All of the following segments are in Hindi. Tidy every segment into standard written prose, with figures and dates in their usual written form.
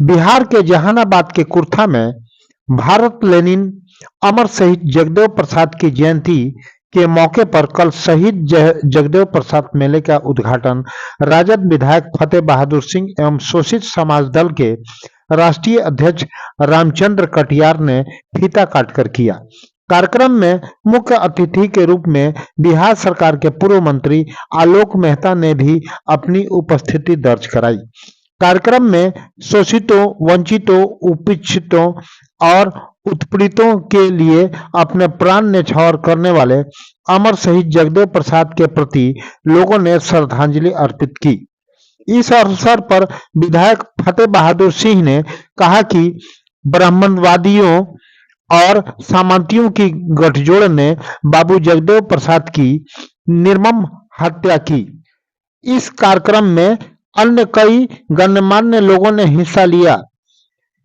बिहार के जहानाबाद के कुर्था में भारत लेनिन अमर शहीद जगदेव प्रसाद की जयंती के मौके पर कल शहीद जगदेव प्रसाद मेले का उद्घाटन राजद विधायक फतेह बहादुर सिंह एवं शोषित समाज दल के राष्ट्रीय अध्यक्ष रामचंद्र कटियार ने फीता काटकर किया। कार्यक्रम में मुख्य अतिथि के रूप में बिहार सरकार के पूर्व मंत्री आलोक मेहता ने भी अपनी उपस्थिति दर्ज कराई। कार्यक्रम में शोषितों, वंचितों, उपेक्षितों और उत्पीड़ितों के लिए अपने प्राण न्यौछावर करने वाले अमर शहीद जगदेव प्रसाद के प्रति लोगों ने श्रद्धांजलि अर्पित की। इस अवसर पर विधायक फतेह बहादुर सिंह ने कहा कि ब्राह्मणवादियों और सामंतियों की गठजोड़ ने बाबू जगदेव प्रसाद की निर्मम हत्या की। इस कार्यक्रम में अन्य कई गणमान्य लोगों ने हिस्सा लिया।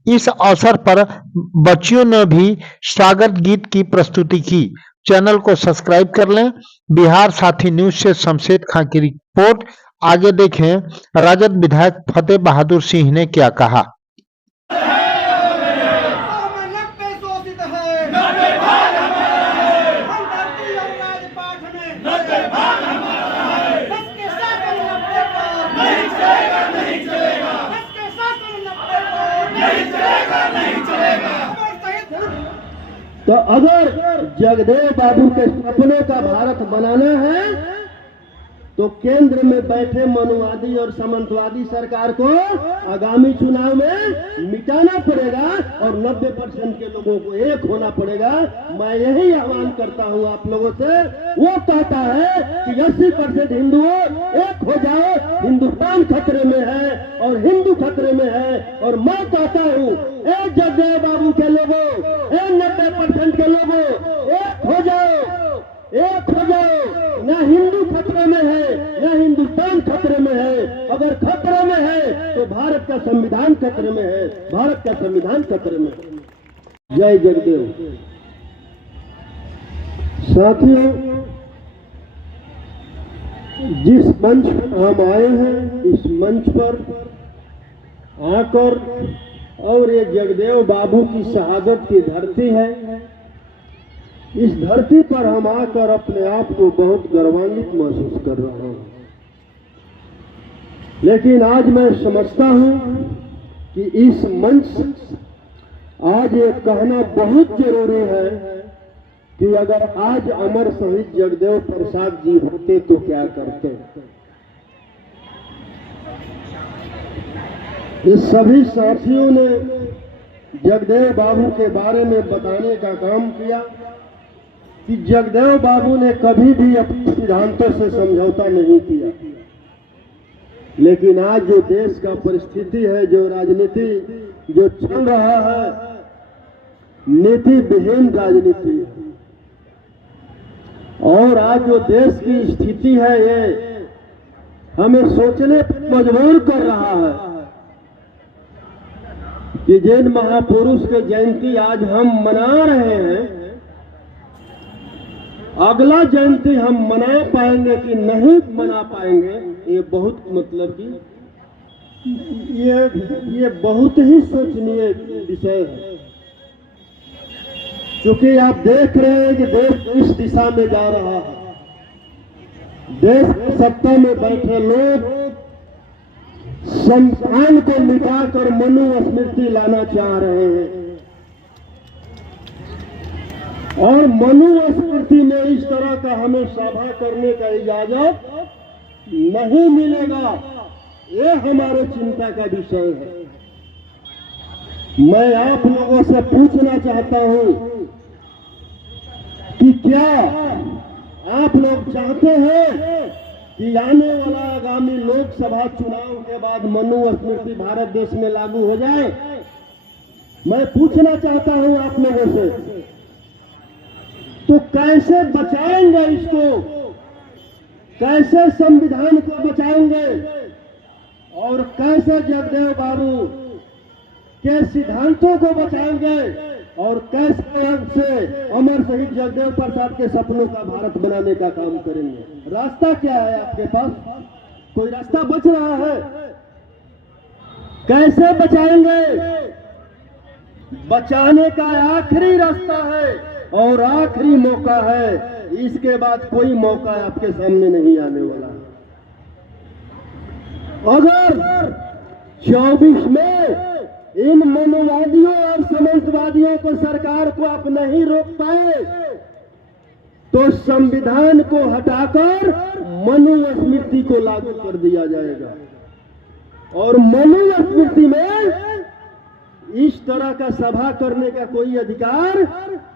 इस अवसर पर बच्चियों ने भी स्वागत गीत की प्रस्तुति की। चैनल को सब्सक्राइब कर लें। बिहार साथी न्यूज से शमशेद खां की रिपोर्ट। आगे देखें राजद विधायक फतेह बहादुर सिंह ने क्या कहा। तो अगर जगदेव बाबू के सपनों का भारत बनाना है तो केंद्र में बैठे मनुवादी और सामंतवादी सरकार को आगामी चुनाव में मिटाना पड़ेगा और 90% के लोगों को एक होना पड़ेगा। मैं यही आह्वान करता हूं आप लोगों से। वो कहता है कि 80% हिंदुओं एक हो जाओ, हिंदुस्तान खतरे में है और हिंदू खतरे में है। और मैं कहता हूं ए जगदेव बाबू के लोगों, ए 90% के लोगों, एक हो जाओ, एक हो जाओ। ना हिंदू खतरे में है, ना हिंदुस्तान खतरे में है। अगर खतरे में है तो भारत का संविधान खतरे में है, भारत का संविधान खतरे में है। जय जगदेव। साथियों, जिस मंच पर हम आए हैं, इस मंच पर आकर और ये जगदेव बाबू की शहादत की धरती है, इस धरती पर हम आकर अपने आप को बहुत गर्वान्वित महसूस कर रहा हूं। लेकिन आज मैं समझता हूं कि इस मंच आज ये कहना बहुत जरूरी है कि अगर आज अमर शहीद जगदेव प्रसाद जी होते तो क्या करते। इस सभी साथियों ने जगदेव बाबू के बारे में बताने का काम किया कि जगदेव बाबू ने कभी भी अपने सिद्धांतों से समझौता नहीं किया। लेकिन आज जो देश का परिस्थिति है, जो राजनीति जो चल रहा है, नीति विहीन राजनीति है। और आज जो देश की स्थिति है, ये हमें सोचने पर मजबूर कर रहा है कि जिन महापुरुष के जयंती आज हम मना रहे हैं, अगला जयंती हम मना पाएंगे कि नहीं मना पाएंगे, ये बहुत मतलब कि ये बहुत ही सोचनीय विषय है। क्योंकि आप देख रहे हैं कि देश इस दिशा में जा रहा है। देश की सत्ता में बैठे लोग संविधान को मिटाकर मनुस्मृति लाना चाह रहे हैं और मनुस्मृति में इस तरह का हमें सभा करने का इजाजत नहीं मिलेगा। ये हमारे चिंता का विषय है। मैं आप लोगों से पूछना चाहता हूं कि क्या आप लोग चाहते हैं कि आने वाला आगामी लोकसभा चुनाव के बाद मनुस्मृति भारत देश में लागू हो जाए? मैं पूछना चाहता हूं आप लोगों से। तो कैसे बचाएंगे इसको? कैसे संविधान को बचाएंगे? और कैसे जगदेव बाबू के सिद्धांतों को बचाएंगे? और कैसे अमर शहीद जगदेव प्रसाद के सपनों का भारत बनाने का काम करेंगे? रास्ता क्या है आपके पास? कोई रास्ता बच रहा है? कैसे बचाएंगे? बचाने का आखिरी रास्ता है और आखिरी मौका है, इसके बाद कोई मौका आपके सामने नहीं आने वाला। अगर 24 में इन मनुवादियों और सामंतवादियों को, सरकार को आप नहीं रोक पाए तो संविधान को हटाकर मनुस्मृति को लागू कर दिया जाएगा। और मनुस्मृति में इस तरह का सभा करने का कोई अधिकार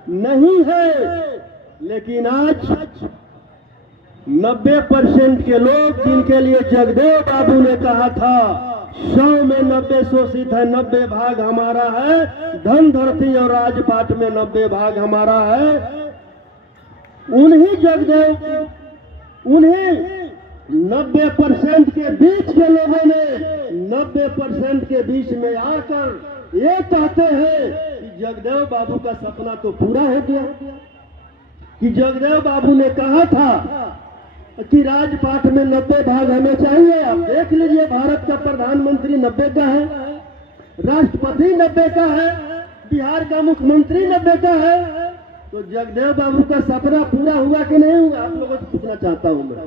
नहीं है। लेकिन आज 90% के लोग, जिनके लिए जगदेव बाबू ने कहा था 100 में 90 शोषित है, 90 भाग हमारा है, धन धरती और राजपाट में 90 भाग हमारा है, उन्हीं जगदेव, उन्हीं 90% के बीच के लोगों ने 90% के बीच में आकर ये कहते हैं कि जगदेव बाबू का सपना तो पूरा हो गया, कि जगदेव बाबू ने कहा था कि राजपाट में 90 भाग हमें चाहिए। आप देख लीजिए, भारत का प्रधानमंत्री 90 का है, राष्ट्रपति 90 का है, बिहार का मुख्यमंत्री 90 का है। तो जगदेव बाबू का सपना पूरा हुआ कि नहीं हुआ? आप लोगों से पूछना चाहता हूं मैं।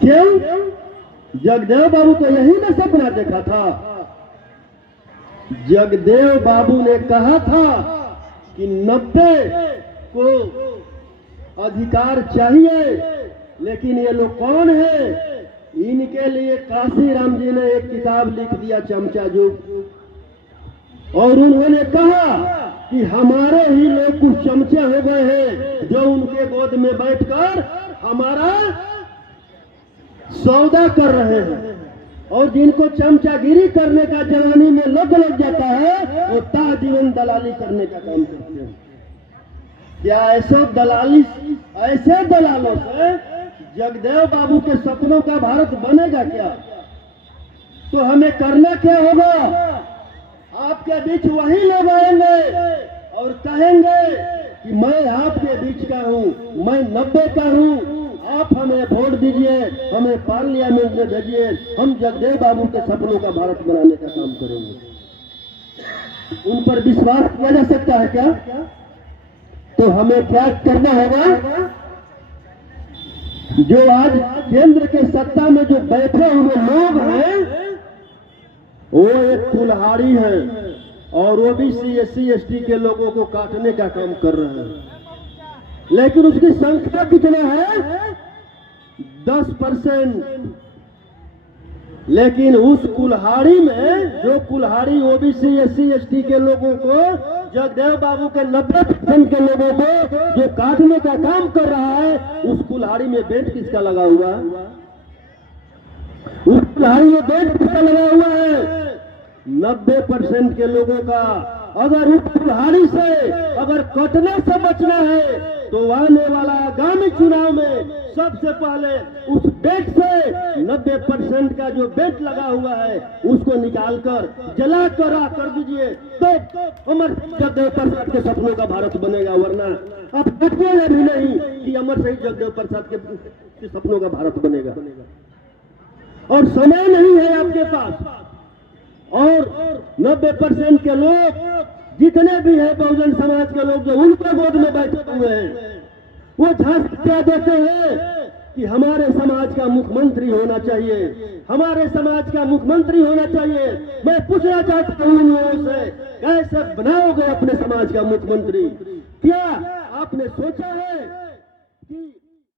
क्यों? जगदेव बाबू तो यही ना सपना देखा था। जगदेव बाबू ने कहा था कि 90 को अधिकार चाहिए, लेकिन ये लोग कौन है? इनके लिए काशीराम जी ने एक किताब लिख दिया, चमचा जुग, और उन्होंने कहा कि हमारे ही लोग कुछ चमचे हो गए हैं जो उनके गोद में बैठकर हमारा सौदा कर रहे हैं, और जिनको चमचागिरी करने का जवानी में लग जाता है वो ताजीवन दलाली करने का काम करते हैं। क्या ऐसे दलालों से जगदेव बाबू के सपनों का भारत बनेगा क्या? तो हमें करना क्या होगा? आपके बीच वही लोग आएंगे और कहेंगे कि मैं आपके बीच का हूं, मैं 90 का हूं, आप हमें वोट दीजिए, हमें पार्लियामेंट में भेजिए, हम जगदेव बाबू के सपनों का भारत बनाने का काम करेंगे। उन पर विश्वास किया जा सकता है क्या? तो हमें क्या करना होगा? जो आज केंद्र के सत्ता में जो बैठे हुए लोग हैं वो एक कुल्हाड़ी है और ओबीसी SC ST के लोगों को काटने का काम कर रहे हैं। लेकिन उसकी संख्या कितना है? 10%। लेकिन उस कुल्हाड़ी में, जो कुल्हाड़ी ओबीसी SC ST के लोगों को, जगदेव बाबू के 90% के लोगों को जो काटने का काम कर रहा है, उस कुल्हाड़ी में बेंट किसका लगा हुआ है? उस कुल्हाड़ी में बेंट किसका लगा हुआ है? 90% के लोगों का। अगर उस कुल्हाड़ी से अगर कटने से बचना है तो आने वाला आगामी चुनाव में सबसे पहले उस बेट से 90% का जो बेट लगा हुआ है उसको निकालकर जलाकर कर दीजिए, तो अमर जगदेव प्रसाद के सपनों का भारत बनेगा। वरना आप सोचेंगे भी नहीं कि अमर शहीद जगदेव प्रसाद के सपनों का भारत बनेगा। और समय नहीं है आपके पास। और 90% के लोग जितने भी हैं बहुजन समाज के लोग जो उनके गोद में बैठे हुए हैं, वो झांसी क्या देते हैं कि हमारे समाज का मुख्यमंत्री होना चाहिए, हमारे समाज का मुख्यमंत्री होना चाहिए। मैं पूछना चाहता हूं उन लोगों से, कैसे बनाओगे अपने समाज का मुख्यमंत्री? क्या आपने सोचा है कि